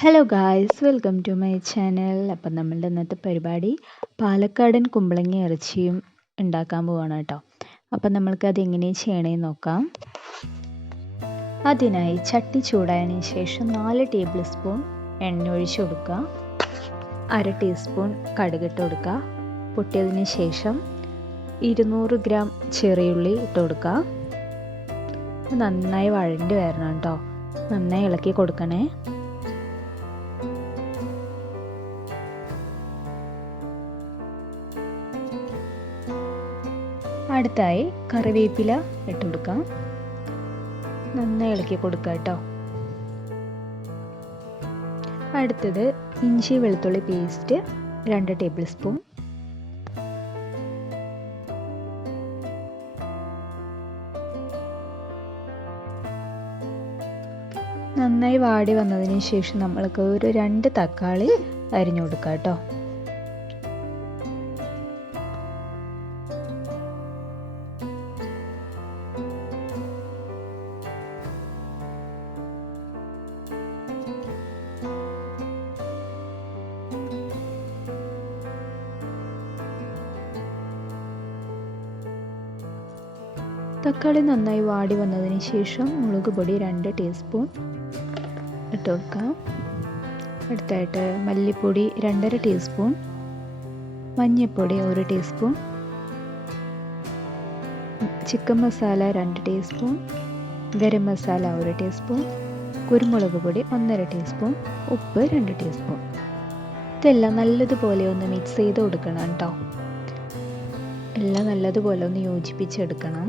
Hello guys, welcome to my channel. അപ്പം നമ്മളുടെ ഇന്നത്തെ പരിപാടി പാലക്കാടൻ കുമ്പളങ്ങ ഇറച്ചിയും ഉണ്ടാക്കാൻ പോവാണ് കേട്ടോ. അപ്പം നമ്മൾക്കത് എങ്ങനെ ചെയ്യണമെന്ന് നോക്കാം. അതിനായി ചട്ടി ചൂടായതിനു ശേഷം 4 ടേബിൾ സ്പൂൺ എണ്ണ ഒഴിച്ചു കൊടുക്കുക. 1/2 ടീസ്പൂൺ കടുകിട്ട് കൊടുക്കുക. പൊട്ടിയതിന് ശേഷം 200 ഗ്രാം ചെറിയുള്ളി ഇട്ട് കൊടുക്കുക. നന്നായി വഴണ്ടി വരണം കേട്ടോ. നന്നായി ഇളക്കി കൊടുക്കണേ. അടുത്തായി കറിവേപ്പില ഇട്ട് കൊടുക്കാം. നന്നായി ഇളക്കി കൊടുക്കുക കേട്ടോ. അടുത്തത് ഇഞ്ചി വെളുത്തുള്ളി പേസ്റ്റ് 2 ടേബിൾ സ്പൂൺ. നന്നായി വാടി വന്നതിന് ശേഷം നമ്മൾക്ക് ഒരു 2 തക്കാളി അരിഞ്ഞു കൊടുക്കുക കേട്ടോ. തക്കാളി നന്നായി വാടി വന്നതിന് ശേഷം മുളക് പൊടി 2 ടീസ്പൂൺ ഇട്ട് കൊടുക്കാം. അടുത്തായിട്ട് മല്ലിപ്പൊടി 2.5 ടീസ്പൂൺ, മഞ്ഞൾപ്പൊടി 1 teaspoon, chicken masala 2 teaspoon, garam masala 1 teaspoon, കുരുമുളക് പൊടി 1.5 ടീസ്പൂൺ, ഉപ്പ് 2 ടീസ്പൂൺ. ഇതെല്ലാം നല്ലതുപോലെ ഒന്ന് മിക്സ് ചെയ്ത് കൊടുക്കണം കേട്ടോ. എല്ലാം നല്ലതുപോലെ ഒന്ന് യോജിപ്പിച്ചെടുക്കണം.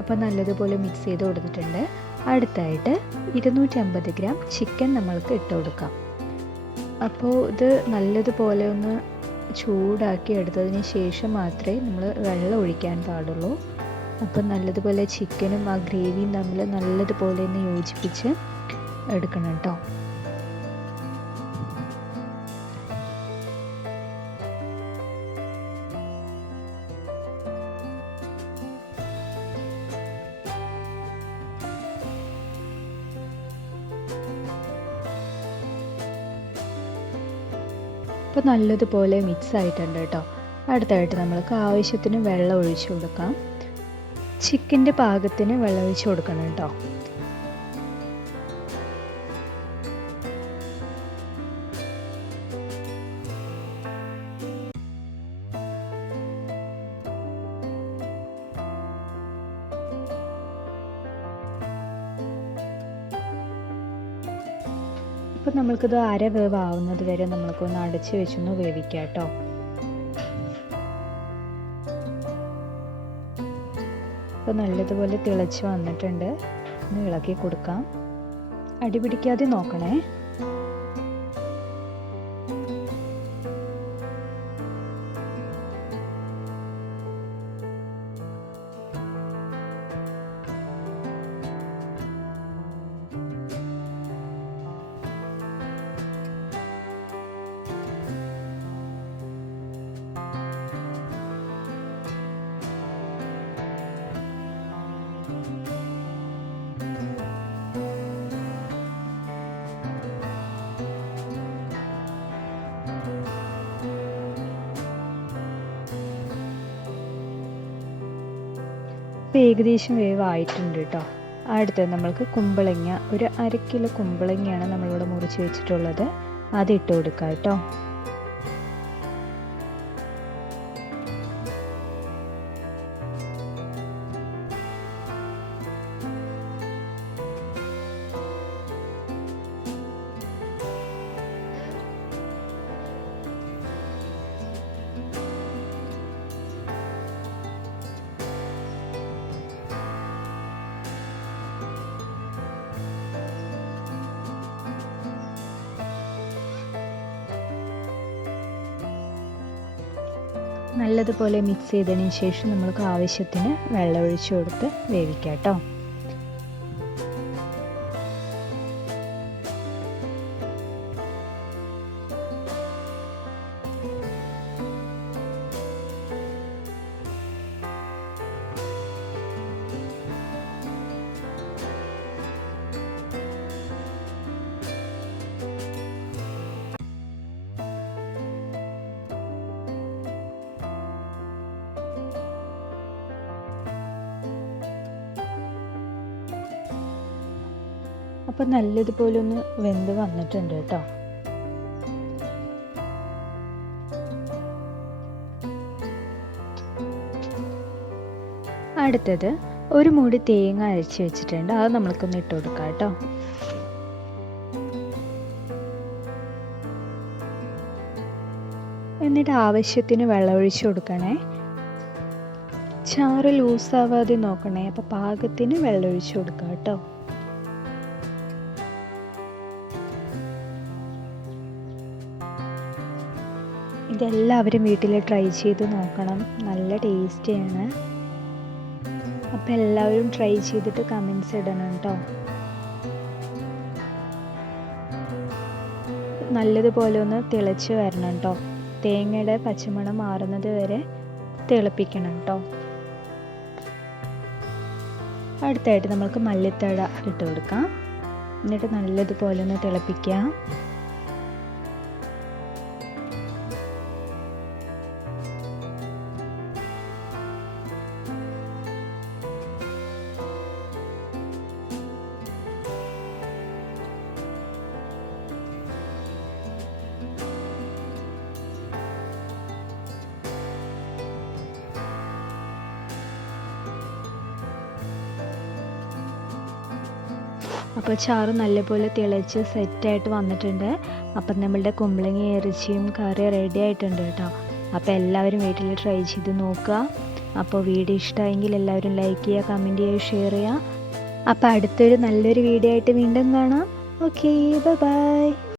അപ്പോൾ നല്ലതുപോലെ മിക്സ് ചെയ്ത് കൊടുത്തിട്ടുണ്ട്. അടുത്തായിട്ട് 250 ഗ്രാം ചിക്കൻ നമ്മൾക്ക് ഇട്ട് കൊടുക്കാം. അപ്പോൾ ഇത് നല്ലതുപോലെ ഒന്ന് ചൂടാക്കി എടുത്തതിന് ശേഷം മാത്രമേ നമ്മൾ വെള്ളം ഒഴിക്കാൻ പാടുള്ളൂ. അപ്പം നല്ലതുപോലെ ചിക്കനും ആ ഗ്രേവിയും തമ്മിൽ നല്ലതുപോലെ ഒന്ന് യോജിപ്പിച്ച് എടുക്കണം കേട്ടോ. അപ്പോൾ നല്ലതുപോലെ മിക്സ് ആയിട്ടുണ്ട് കേട്ടോ. അടുത്തായിട്ട് നമ്മൾക്ക് ആവശ്യത്തിന് വെള്ളം ഒഴിച്ചു കൊടുക്കാം. ചിക്കൻ്റെ പാകത്തിന് വെള്ളം ഒഴിച്ചു കൊടുക്കണം കേട്ടോ. അപ്പോൾ നമ്മൾക്കിത് അര വേവ് ആവുന്നത് വരെ നമ്മൾക്കൊന്ന് അടച്ച് വെച്ചൊന്ന് വേവിക്കാം കേട്ടോ. അപ്പോൾ നല്ലതുപോലെ തിളച്ച് വന്നിട്ടുണ്ട്. ഒന്ന് ഇളക്കി കൊടുക്കാം. അടി പിടിക്കാതെ നോക്കണേ. ഇപ്പോൾ ഏകദേശം വേവായിട്ടുണ്ട് കേട്ടോ. അടുത്തത് നമ്മൾക്ക് കുമ്പളങ്ങ, ഒരു 1/2 കിലോ കുമ്പളങ്ങയാണ് നമ്മളിവിടെ മുറിച്ച് വെച്ചിട്ടുള്ളത്. അത് ഇട്ട് കൊടുക്കാം കേട്ടോ. നല്ലതുപോലെ മിക്സ് ചെയ്തതിന് ശേഷം നമുക്ക് ആവശ്യത്തിന് വെള്ളം ഒഴിച്ചു കൊടുത്ത് വേവിക്കാം കേട്ടോ. അപ്പോൾ നല്ലതുപോലെ ഒന്ന് വെന്ത് വന്നിട്ടുണ്ട് കേട്ടോ. അടുത്തത് ഒരു മൂടി തേങ്ങ അരച്ച് വെച്ചിട്ടുണ്ട്, അത് നമ്മൾക്കൊന്ന് ഇട്ട് കൊടുക്കാം കേട്ടോ. എന്നിട്ട് ആവശ്യത്തിന് വെള്ളം ഒഴിച്ച് കൊടുക്കണേ. ചാറ് ലൂസാവാതെ നോക്കണേ. അപ്പോൾ പാകത്തിന് വെള്ളം ഒഴിച്ച് കൊടുക്കാം കേട്ടോ. ഇതെല്ലാവരും വീട്ടിൽ ട്രൈ ചെയ്ത് നോക്കണം, നല്ല ടേസ്റ്റിയാണ്. അപ്പോൾ എല്ലാവരും ട്രൈ ചെയ്തിട്ട് കമൻറ്റ്സ് ഇടണം കേട്ടോ. നല്ലതുപോലെ ഒന്ന് തിളച്ച് വരണം കേട്ടോ. തേങ്ങയുടെ പച്ചമണം മാറുന്നത് വരെ തിളപ്പിക്കണം കേട്ടോ. അടുത്തായിട്ട് നമുക്ക് മല്ലിത്തഴ ഇട്ട് കൊടുക്കാം. എന്നിട്ട് നല്ലതുപോലെ ഒന്ന് തിളപ്പിക്കാം. അപ്പോൾ ചാറ് നല്ലപോലെ തിളച്ച് സെറ്റായിട്ട് വന്നിട്ടുണ്ട്. അപ്പം നമ്മളുടെ കുമ്പളങ്ങ ഇറച്ചിയും കറി റെഡി ആയിട്ടുണ്ട് കേട്ടോ. അപ്പോൾ എല്ലാവരും വീട്ടിൽ ട്രൈ ചെയ്ത് നോക്കുക. അപ്പോൾ വീഡിയോ ഇഷ്ടമായെങ്കിൽ എല്ലാവരും ലൈക്ക് ചെയ്യുക, കമൻറ്റ് ചെയ്യുക, ഷെയർ ചെയ്യുക. അപ്പോൾ അടുത്തൊരു നല്ലൊരു വീഡിയോ ആയിട്ട് വീണ്ടും കാണാം. Okay, by.